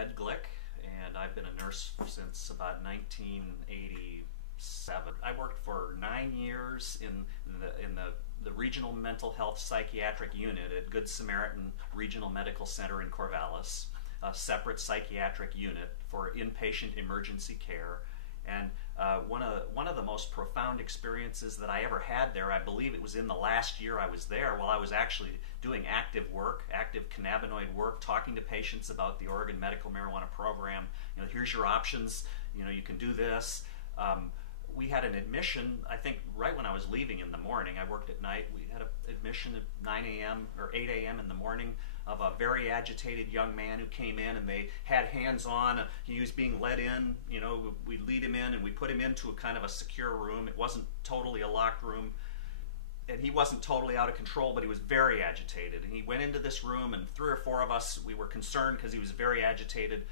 Ed Glick, and I've been a nurse since about 1987. I worked for 9 years in the Regional Mental Health Psychiatric Unit at Good Samaritan Regional Medical Center in Corvallis, a separate psychiatric unit for inpatient emergency care. And one of the most profound experiences that I ever had there, I believe it was in the last year I was there, while I was actually doing active work, active cannabinoid work, talking to patients about the Oregon Medical Marijuana Program. You know, here's your options. You know, you can do this. We had an admission, I think right when I was leaving in the morning. I worked at night. We had an admission at 9 a.m. or 8 a.m. in the morning of a very agitated young man who came in, and they had hands on. He was being led in. You know, we lead him in and we put him into a kind of a secure room. It wasn't totally a locked room, and he wasn't totally out of control, but he was very agitated. And he went into this room, and 3 or 4 of us, we were concerned because he was very agitated.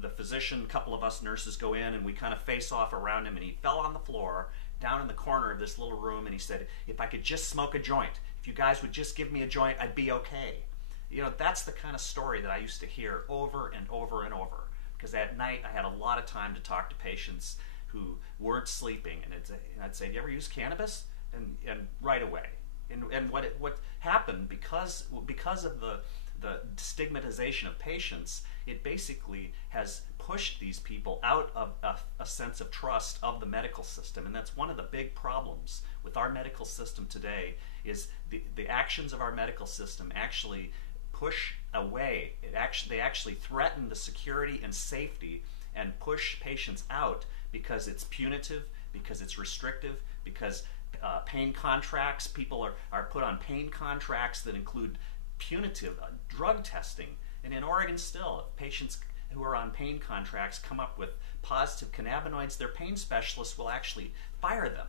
The physician, a couple of us nurses go in, and we kind of face off around him, and he fell on the floor down in the corner of this little room, and he said, if I could just smoke a joint, if you guys would just give me a joint, I'd be okay. You know, that's the kind of story that I used to hear over and over and over, because at night I had a lot of time to talk to patients who weren't sleeping, and I'd say, you ever use cannabis? And right away. And what happened, because of the stigmatization of patients, it basically has pushed these people out of a sense of trust of the medical system. And that's one of the big problems with our medical system today, is the actions of our medical system actually push away. They actually threaten the security and safety and push patients out, because it's punitive, because it's restrictive, because pain contracts, people are put on pain contracts that include punitive drug testing. And in Oregon still, if patients who are on pain contracts come up with positive cannabinoids, their pain specialists will actually fire them.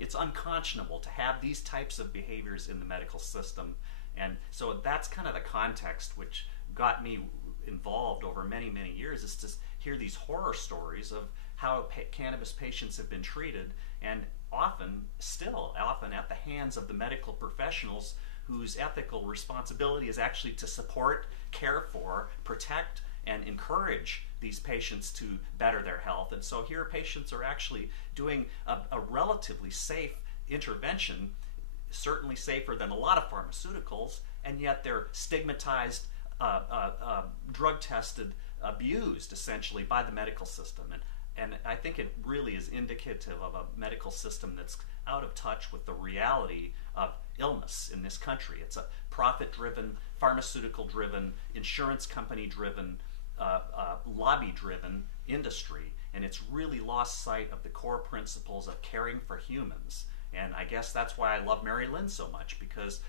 It's unconscionable to have these types of behaviors in the medical system. And so that's kind of the context which got me involved over many, many years, is to hear these horror stories of how cannabis patients have been treated, and often at the hands of the medical professionals whose ethical responsibility is actually to support, care for, protect, and encourage these patients to better their health. And so here patients are actually doing a relatively safe intervention, certainly safer than a lot of pharmaceuticals, and yet they're stigmatized, drug-tested, abused essentially by the medical system. And I think it really is indicative of a medical system that's out of touch with the reality of illness in this country. It's a profit-driven, pharmaceutical-driven, insurance company-driven, lobby-driven industry, and it's really lost sight of the core principles of caring for humans. And I guess that's why I love Mary Lynn so much, because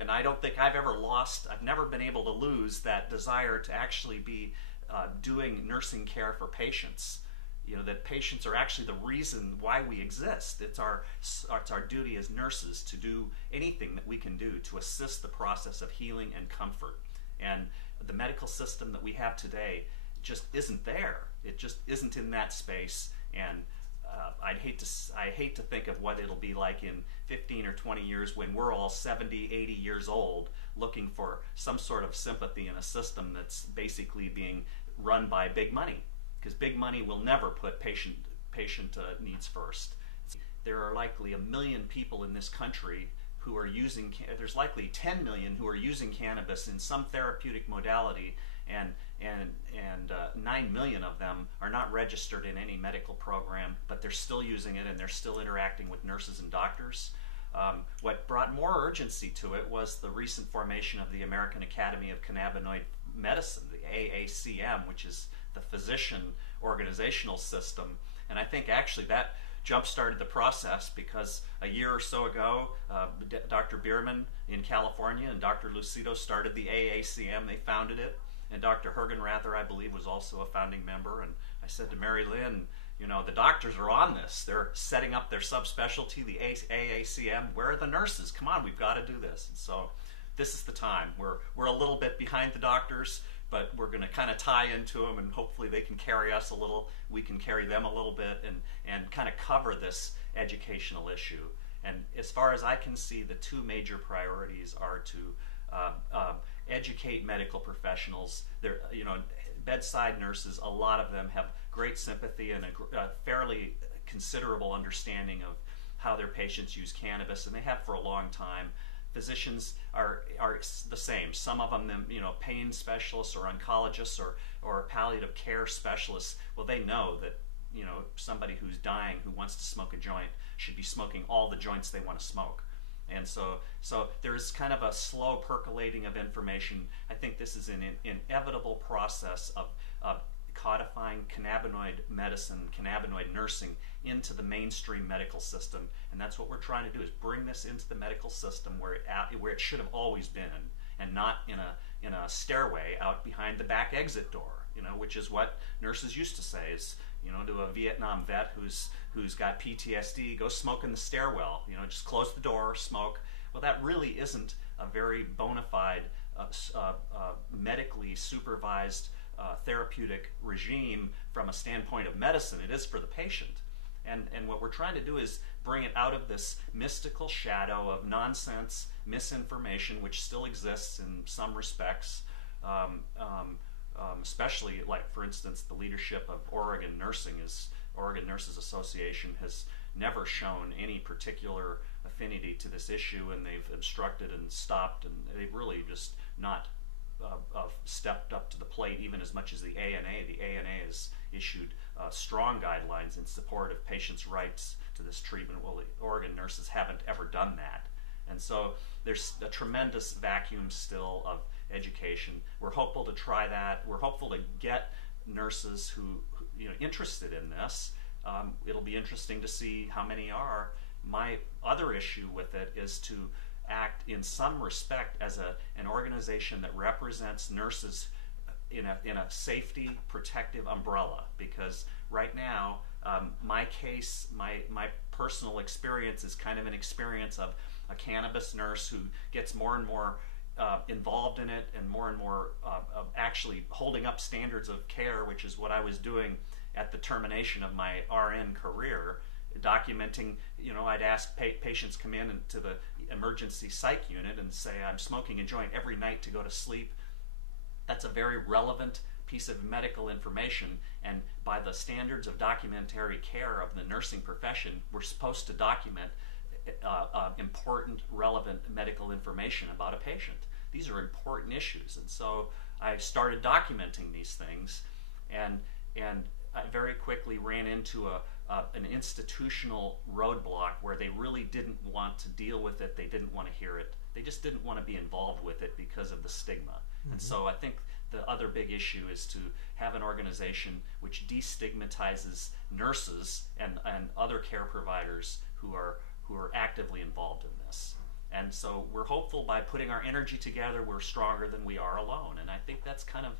and I don't think I've never been able to lose that desire to actually be doing nursing care for patients. You know, that patients are actually the reason why we exist. It's our duty as nurses to do anything that we can do to assist the process of healing and comfort. And the medical system that we have today just isn't there. It just isn't in that space. And I hate to think of what it'll be like in 15 or 20 years when we're all 70, 80 years old, looking for some sort of sympathy in a system that's basically being run by big money, because big money will never put patient needs first. There are likely 1 million people in this country who are using, there's likely 10 million who are using cannabis in some therapeutic modality, and 9 million of them are not registered in any medical program, but they're still using it, and they're still interacting with nurses and doctors. What brought more urgency to it was the recent formation of the American Academy of Cannabinoid Medicine, the AACM, which is the physician organizational system. And I think actually that jump-started the process, because a year or so ago, Dr. Bierman in California and Dr. Lucido started the AACM. They founded it, and Dr. Hergenrather, I believe, was also a founding member. And I said to Mary Lynn, you know, the doctors are on this. They're setting up their subspecialty, the AACM. Where are the nurses? Come on, we've got to do this. And so this is the time. We're a little bit behind the doctors, but we're going to kind of tie into them, and hopefully they can carry us a little, we can carry them a little bit, and kind of cover this educational issue. And as far as I can see, the two major priorities are to educate medical professionals. They're, bedside nurses, a lot of them have great sympathy and a fairly considerable understanding of how their patients use cannabis, and they have for a long time. Physicians are the same. Some of them, pain specialists or oncologists or palliative care specialists, well, they know that, somebody who's dying who wants to smoke a joint should be smoking all the joints they want to smoke. And so there's kind of a slow percolating of information. I think this is an inevitable process of codifying cannabinoid medicine, cannabinoid nursing into the mainstream medical system, and that's what we're trying to do, is bring this into the medical system where it should have always been, and not in a stairway out behind the back exit door, which is what nurses used to say is, to a Vietnam vet who's got PTSD, go smoke in the stairwell, just close the door, smoke. Well, that really isn't a very bona fide, medically supervised therapeutic regime from a standpoint of medicine. It is for the patient. And what we're trying to do is bring it out of this mystical shadow of nonsense, misinformation, which still exists in some respects, especially, like, for instance, the leadership of Oregon Nurses Association has never shown any particular affinity to this issue, and they've obstructed and stopped, and they've really just not stepped up to the plate even as much as the ANA. The ANA has issued strong guidelines in support of patients' rights to this treatment. Well, the Oregon nurses haven't ever done that. And so there's a tremendous vacuum still of education. We're hopeful to try that. We're hopeful to get nurses who interested in this. It'll be interesting to see how many are. My other issue with it is to act in some respect as an organization that represents nurses in a safety protective umbrella, because right now my personal experience is kind of an experience of a cannabis nurse who gets more and more involved in it, and more of actually holding up standards of care, which is what I was doing at the termination of my RN career, documenting. I'd ask patients come in to the emergency psych unit and say, I'm smoking a joint every night to go to sleep. That's a very relevant piece of medical information, and by the standards of documentary care of the nursing profession, we're supposed to document important, relevant medical information about a patient. These are important issues, and so I started documenting these things, and I very quickly ran into an institutional roadblock where they really didn't want to deal with it. They didn't want to hear it. They just didn't want to be involved with it because of the stigma. Mm-hmm. And so I think the other big issue is to have an organization which destigmatizes nurses and other care providers who are actively involved in this. And so we're hopeful by putting our energy together, we're stronger than we are alone. And I think that's kind of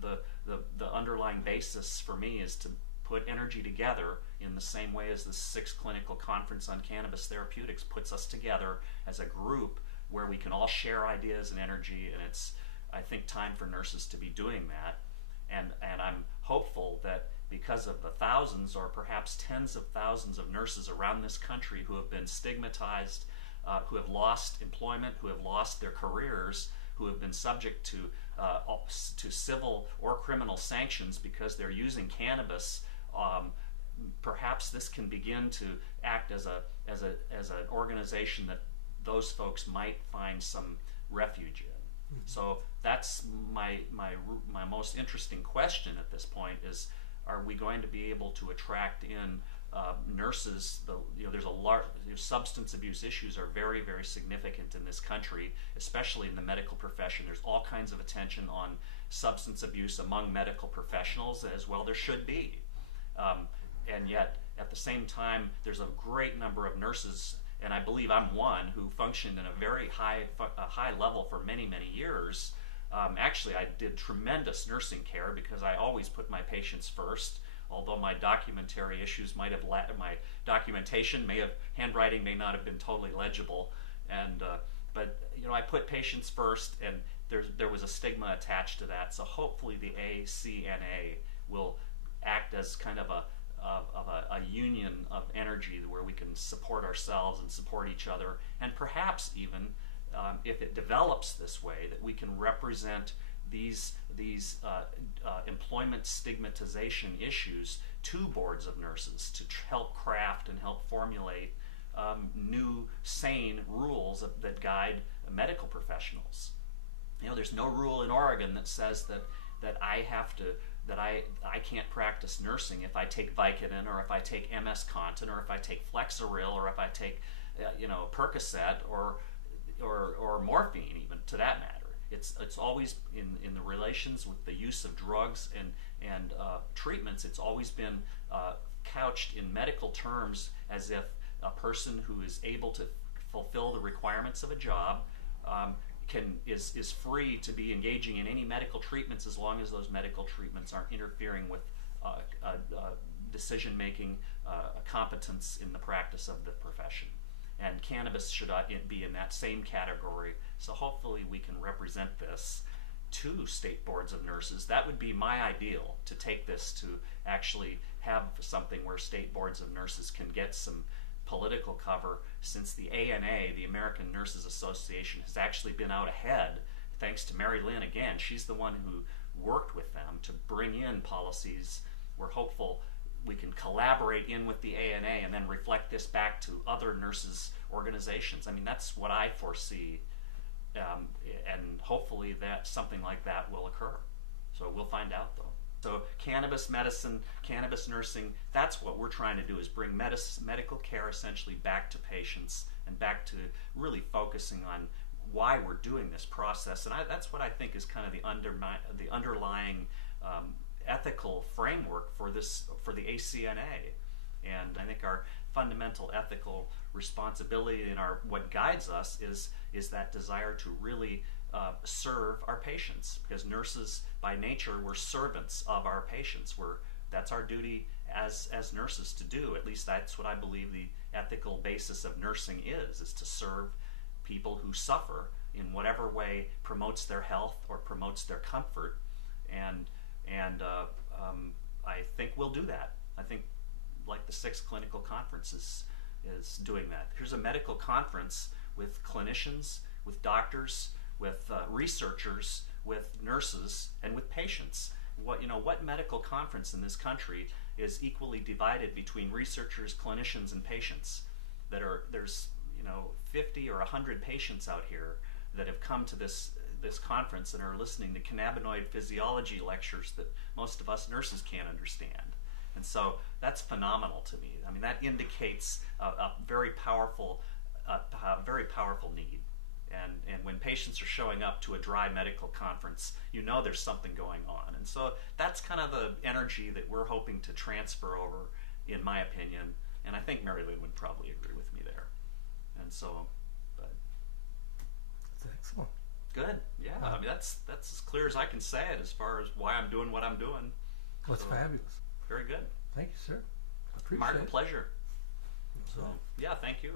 the underlying basis for me, is to put energy together in the same way as the 6th Clinical Conference on Cannabis Therapeutics puts us together as a group where we can all share ideas and energy, and it's, I think, time for nurses to be doing that. And I'm hopeful that because of the thousands or perhaps tens of thousands of nurses around this country who have been stigmatized, who have lost employment, who have lost their careers, who have been subject to civil or criminal sanctions because they're using cannabis, perhaps this can begin to act as an organization that those folks might find some refuge in. Mm-hmm. So that's my most interesting question at this point is, are we going to be able to attract in nurses? There's a large substance abuse issues are very, very significant in this country, especially in the medical profession. There's all kinds of attention on substance abuse among medical professionals, as well there should be. And yet, at the same time, there's a great number of nurses, and I believe I'm one, who functioned in a very high level for many, many years. Actually, I did tremendous nursing care because I always put my patients first. Although my documentary issues might have, my documentation handwriting may not have been totally legible, but I put patients first, and there was a stigma attached to that. So hopefully the ACNA will act as kind of a union of energy where we can support ourselves and support each other, and perhaps even if it develops this way, that we can represent these employment stigmatization issues to boards of nurses to help craft and help formulate new, sane rules that guide medical professionals. You know, there's no rule in Oregon that says that I can't practice nursing if I take Vicodin, or if I take MS Contin, or if I take Flexeril, or if I take Percocet, or morphine, even, to that matter. It's always in the relations with the use of drugs and treatments. It's always been couched in medical terms as if a person who is able to fulfill the requirements of a job is free to be engaging in any medical treatments, as long as those medical treatments aren't interfering with decision-making competence in the practice of the profession. And cannabis should be in that same category. So hopefully we can represent this to state boards of nurses. That would be my ideal, to take this to actually have something where state boards of nurses can get some political cover, since the ANA, the American Nurses Association, has actually been out ahead, thanks to Mary Lynn again. She's the one who worked with them to bring in policies. We're hopeful we can collaborate in with the ANA and then reflect this back to other nurses organizations. I mean, that's what I foresee, and hopefully that something like that will occur. So we'll find out, though. So cannabis medicine, cannabis nursing, that's what we're trying to do, is bring medical care essentially back to patients, and back to really focusing on why we're doing this process. And that's what I think is kind of the underlying ethical framework for the ACNA. And I think our fundamental ethical responsibility and what guides us is that desire to really serve our patients, because nurses by nature, we're servants of our patients. That's our duty as nurses to do. At least that's what I believe the ethical basis of nursing is to serve people who suffer in whatever way promotes their health or promotes their comfort. And I think we'll do that. I think, like the 6th Clinical Conference is doing that. Here's a medical conference with clinicians, with doctors, with researchers, with nurses, and with patients. What medical conference in this country is equally divided between researchers, clinicians, and patients? There's 50 or 100 patients out here that have come to this conference and are listening to cannabinoid physiology lectures that most of us nurses can't understand. And so that's phenomenal to me. I mean, that indicates a very powerful need. And when patients are showing up to a dry medical conference, there's something going on. And so that's kind of the energy that we're hoping to transfer over, in my opinion. And I think Mary Lynn would probably agree with me there. And so, but that's excellent. Good. Yeah. I mean, that's as clear as I can say it as far as why I'm doing what I'm doing. Well, it's fabulous. Very good. Thank you, sir. I appreciate Mark, it. a pleasure. So, yeah, thank you.